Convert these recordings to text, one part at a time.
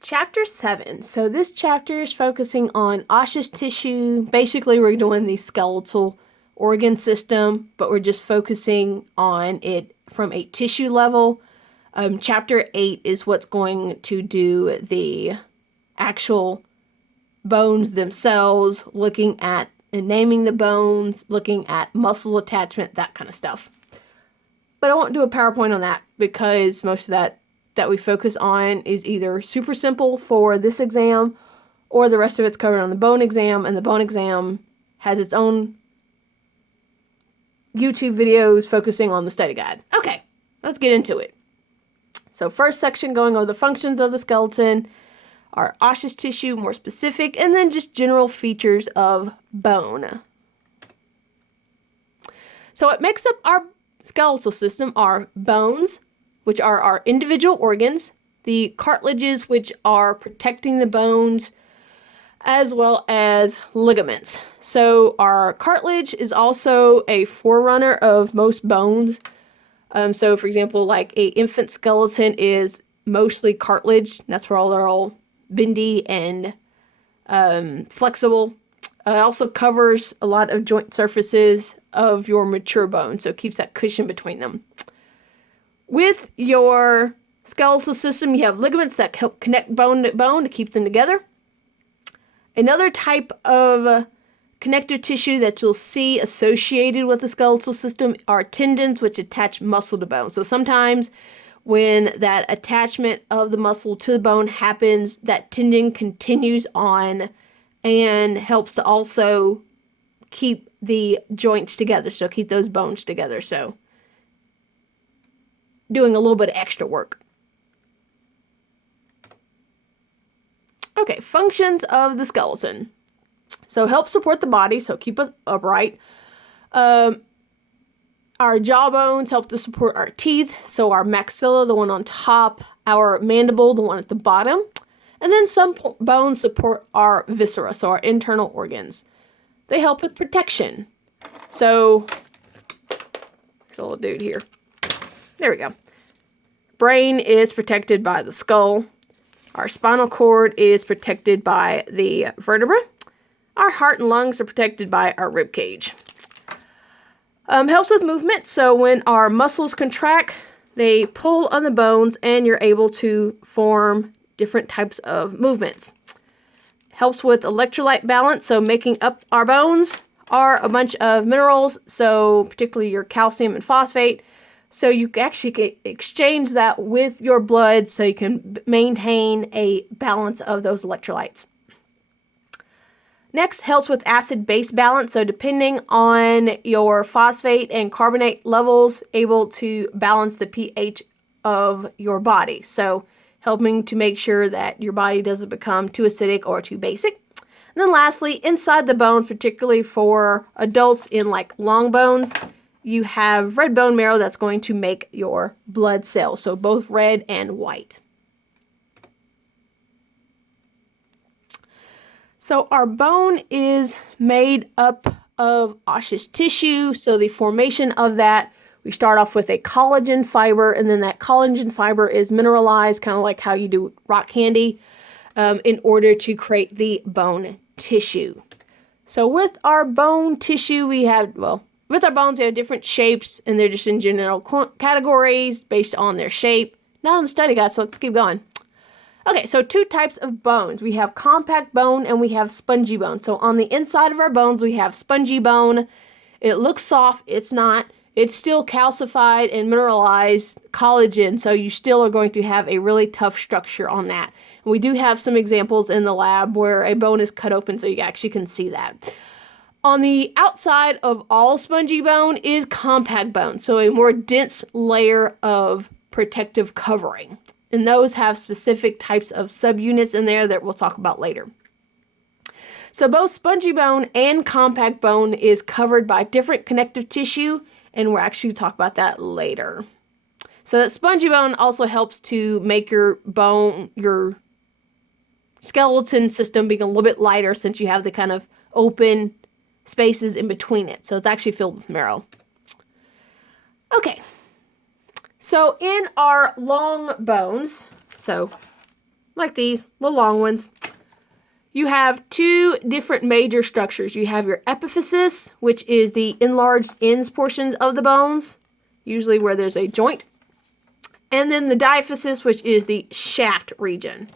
Chapter 7. So this chapter is focusing on osseous tissue. Basically, we're doing the skeletal organ system, but we're just focusing on it from a tissue level. Chapter 8 is what's going to do the actual bones themselves, looking at and naming the bones, looking at muscle attachment, that kind of stuff. But I won't do a PowerPoint on that because most of that we focus on is either super simple for this exam or the rest of it's covered on the bone exam, and the bone exam has its own YouTube videos focusing on the study guide. Okay, let's get into it. So first section going over the functions of the skeleton, our osseous tissue more specific, and then just general features of bone. So what makes up our skeletal system are bones, which are our individual organs, the cartilages, which are protecting the bones, as well as ligaments. So our cartilage is also a forerunner of most bones. So for example, like a infant skeleton is mostly cartilage. That's where they're all bendy and flexible. It also covers a lot of joint surfaces of your mature bone, so it keeps that cushion between them. With your skeletal system, you have ligaments that help connect bone to bone to keep them together. Another type of connective tissue that you'll see associated with the skeletal system are tendons, which attach muscle to bone. So sometimes when that attachment of the muscle to the bone happens, that tendon continues on and helps to also keep the joints together, so keep those bones together. So doing a little bit of extra work. Okay, functions of the skeleton. So help support the body, so keep us upright. Our jaw bones help to support our teeth, so our maxilla, the one on top, our mandible, the one at the bottom. And then some bones support our viscera, so our internal organs. They help with protection. So, there's a little dude here. There we go. Brain is protected by the skull. Our spinal cord is protected by the vertebra. Our heart and lungs are protected by our rib cage. Helps with movement. So when our muscles contract, they pull on the bones and you're able to form different types of movements. Helps with electrolyte balance. So making up our bones are a bunch of minerals, so particularly your calcium and phosphate. So you actually can exchange that with your blood so you can maintain a balance of those electrolytes. Next, helps with acid-base balance. So depending on your phosphate and carbonate levels, able to balance the pH of your body. So helping to make sure that your body doesn't become too acidic or too basic. And then lastly, inside the bones, particularly for adults in like long bones, you have red bone marrow that's going to make your blood cells. So both red and white. So our bone is made up of osseous tissue. So the formation of that, we start off with a collagen fiber, and then that collagen fiber is mineralized, kind of like how you do rock candy, in order to create the bone tissue. So with our bone tissue, with our bones, we have different shapes, and they're just in general categories based on their shape. Not on the study guide, so let's keep going. Okay, so two types of bones. We have compact bone and we have spongy bone. So on the inside of our bones, we have spongy bone. It looks soft. It's not. It's still calcified and mineralized collagen, so you still are going to have a really tough structure on that. And we do have some examples in the lab where a bone is cut open so you actually can see that. On the outside of all spongy bone is compact bone, so a more dense layer of protective covering. And those have specific types of subunits in there that we'll talk about later. So both spongy bone and compact bone is covered by different connective tissue, and we'll actually talk about that later. So that spongy bone also helps to make your bone, your skeleton system being a little bit lighter since you have the kind of open spaces in between it. So it's actually filled with marrow. Okay. So in our long bones, so like these, the long ones. You have two different major structures. You have your epiphysis, which is the enlarged ends portions of the bones, usually where there's a joint. And then the diaphysis, which is the shaft region.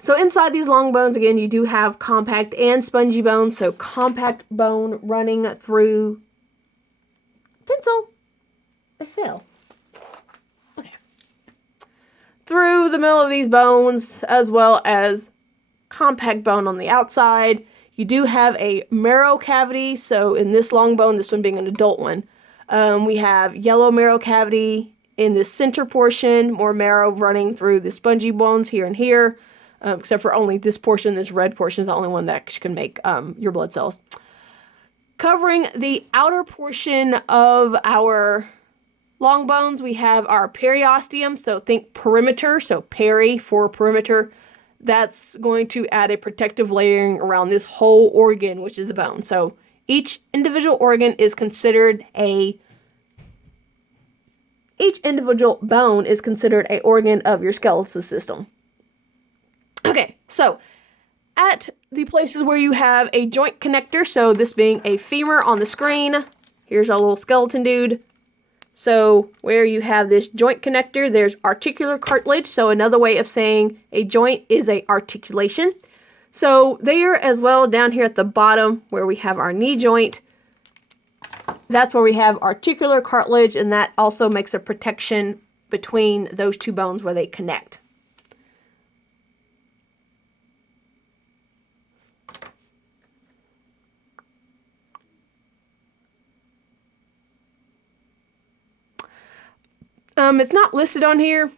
So inside these long bones, again, you do have compact and spongy bone. So compact bone running through... Pencil. I fell. Okay. Through the middle of these bones, as well as compact bone on the outside. You do have a marrow cavity. So in this long bone, this one being an adult one, we have yellow marrow cavity in the center portion, more marrow running through the spongy bones here and here, except for only this portion. This red portion is the only one that can make your blood cells. Covering the outer portion of our long bones, we have our periosteum, so think perimeter, so peri for perimeter. That's going to add a protective layering around this whole organ, which is the bone. So each individual organ is considered each individual bone is considered an organ of your skeletal system. Okay, so at the places where you have a joint connector, so this being a femur on the screen, here's our little skeleton dude. So where you have this joint connector, there's articular cartilage. So another way of saying a joint is a articulation. So there as well, down here at the bottom where we have our knee joint, that's where we have articular cartilage, and that also makes a protection between those two bones where they connect. It's not listed on here.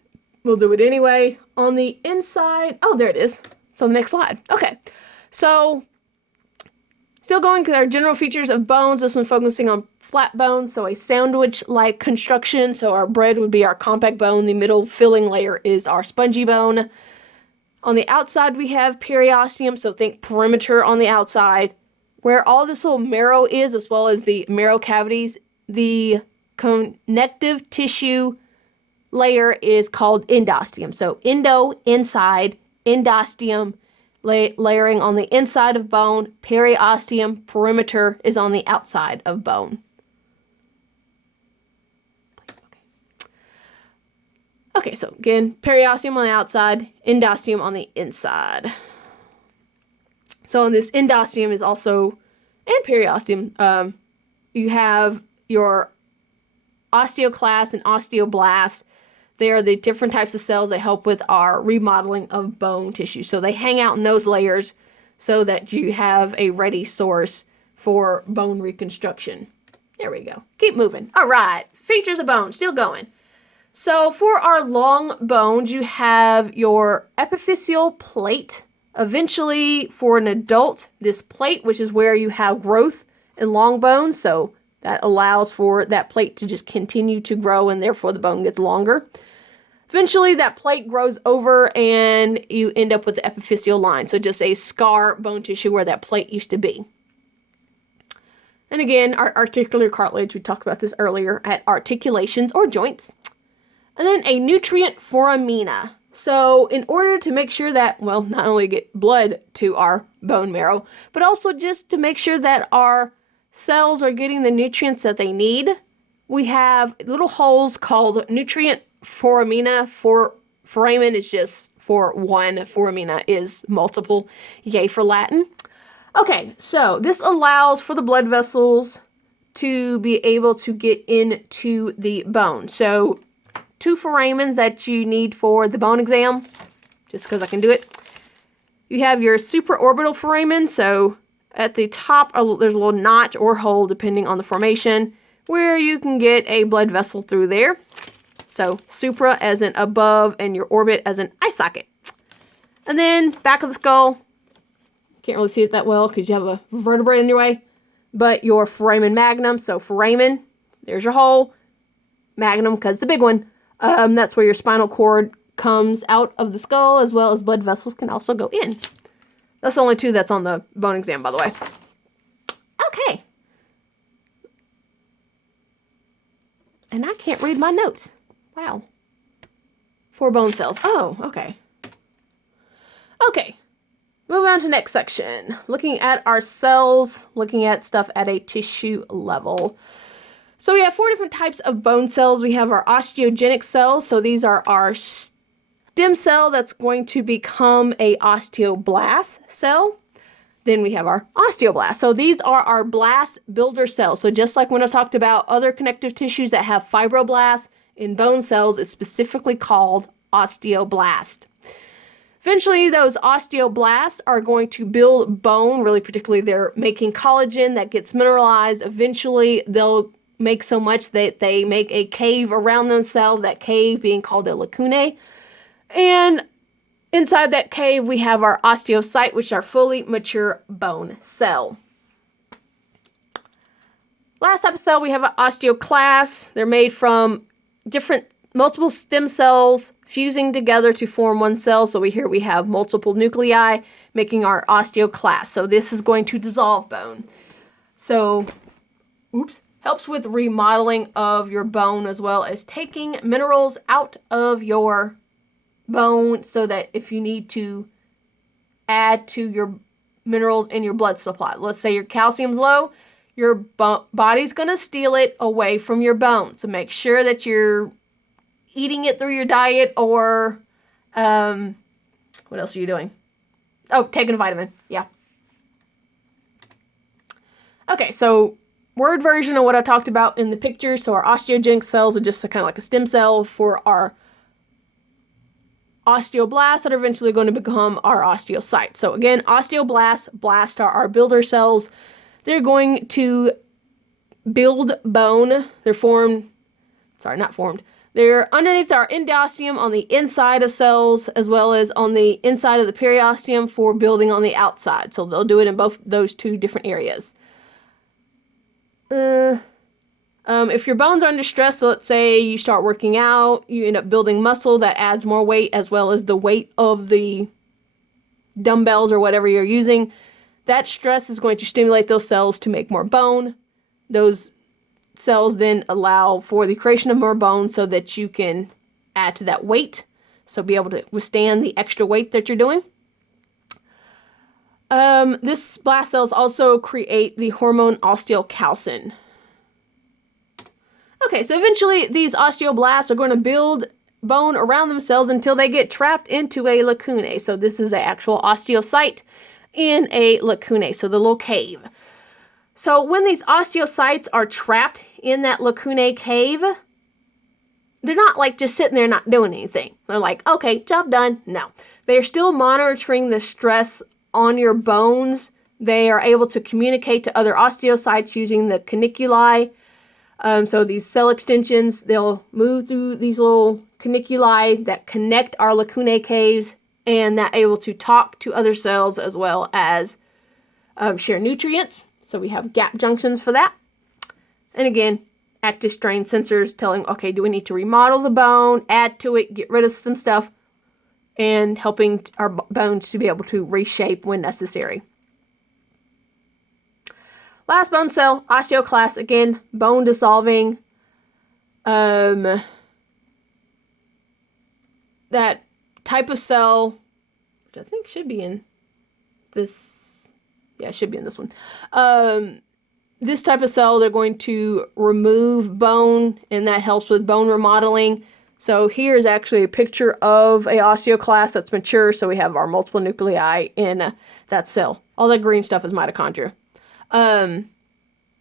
We'll do it anyway. On the inside, oh, there it is. So the next slide. Okay, so still going to our general features of bones. This one focusing on flat bones, so a sandwich-like construction. So our bread would be our compact bone. The middle filling layer is our spongy bone. On the outside, we have periosteum, so think perimeter on the outside. Where all this little marrow is, as well as the marrow cavities, the connective tissue layer is called endosteum. So endo, inside, endosteum, layering on the inside of bone, periosteum, perimeter is on the outside of bone. Okay, so again, periosteum on the outside, endosteum on the inside. So in this endosteum is also, and periosteum, you have your osteoclast and osteoblast. They are the different types of cells that help with our remodeling of bone tissue. So they hang out in those layers so that you have a ready source for bone reconstruction. There we go. Keep moving. All right. Features of bone. Still going. So for our long bones, you have your epiphyseal plate. Eventually, for an adult, this plate, which is where you have growth in long bones, so that allows for that plate to just continue to grow, and therefore the bone gets longer. Eventually, that plate grows over and you end up with the epiphyseal line. So just a scar bone tissue where that plate used to be. And again, our articular cartilage, we talked about this earlier, at articulations or joints. And then a nutrient foramina. So in order to make sure that, well, not only get blood to our bone marrow, but also just to make sure that our cells are getting the nutrients that they need, we have little holes called nutrient foramina. Foramen is just for one, foramina is multiple, yay for Latin. Okay, so this allows for the blood vessels to be able to get into the bone. So 2 foramens that you need for the bone exam, just because I can do it. You have your supraorbital foramen, so at the top there's a little notch or hole depending on the formation where you can get a blood vessel through there. So supra as in above and your orbit as in eye socket. And then back of the skull, can't really see it that well because you have a vertebrae in your way, but your foramen magnum, so foramen, there's your hole, magnum because the big one. That's where your spinal cord comes out of the skull, as well as blood vessels can also go in. That's the only 2 that's on the bone exam, by the way. Okay. And I can't read my notes. Wow. for bone cells. Oh, okay. Okay. Moving on to the next section. Looking at our cells, looking at stuff at a tissue level. So we have 4 different types of bone cells. We have our osteogenic cells. So these are our stem cell that's going to become a osteoblast cell. Then we have our osteoblasts. So these are our blast builder cells. So just like when I talked about other connective tissues that have fibroblasts, in bone cells, it's specifically called osteoblast. Eventually, those osteoblasts are going to build bone, really particularly they're making collagen that gets mineralized. Eventually, they'll make so much that they make a cave around themselves, that cave being called a lacunae. And inside that cave, we have our osteocyte, which is our fully mature bone cell. Last type of cell, we have an osteoclast. They're made from multiple stem cells fusing together to form one cell. So we have multiple nuclei making our osteoclast. So this is going to dissolve bone. So, helps with remodeling of your bone as well as taking minerals out of your bone so that if you need to add to your minerals in your blood supply. Let's say your calcium's low, your body's going to steal it away from your bone. So make sure that you're eating it through your diet or what else are you doing? Oh, taking a vitamin. Yeah. Okay, so word version of what I talked about in the picture. So our osteogenic cells are just kind of like a stem cell for our osteoblasts that are eventually going to become our osteocytes. So again, blasts are our builder cells. They're going to build bone. They're underneath our endosteum on the inside of cells as well as on the inside of the periosteum for building on the outside. So they'll do it in both those 2 different areas. If your bones are under stress, so let's say you start working out, you end up building muscle that adds more weight as well as the weight of the dumbbells or whatever you're using, that stress is going to stimulate those cells to make more bone. Those cells then allow for the creation of more bone so that you can add to that weight. So be able to withstand the extra weight that you're doing. This blast cells also create the hormone osteocalcin. Okay, so eventually these osteoblasts are going to build bone around themselves until they get trapped into a lacunae. So this is an actual osteocyte in a lacunae, so the little cave. So when these osteocytes are trapped in that lacunae cave, they're not like just sitting there not doing anything. They're like, okay, job done. No, they're still monitoring the stress on your bones. They are able to communicate to other osteocytes using the caniculi. So these cell extensions, they'll move through these little caniculi that connect our lacunae caves, and that able to talk to other cells as well as share nutrients. So we have gap junctions for that. And again, active strain sensors telling, okay, do we need to remodel the bone, add to it, get rid of some stuff, and helping our bones to be able to reshape when necessary. Last bone cell, osteoclast, again, bone dissolving. That type of cell, which I think should be in this, yeah, it should be in this one. This type of cell, they're going to remove bone, and that helps with bone remodeling. So here is actually a picture of a osteoclast that's mature. So we have our multiple nuclei in that cell. All that green stuff is mitochondria. We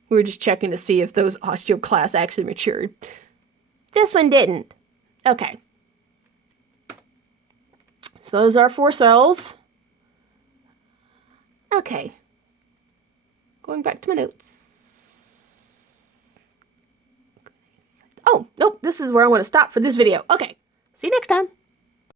were just checking to see if those osteoclasts actually matured. This one didn't. Okay. So those are 4 cells. Okay. Going back to my notes. Oh, nope. This is where I want to stop for this video. Okay. See you next time.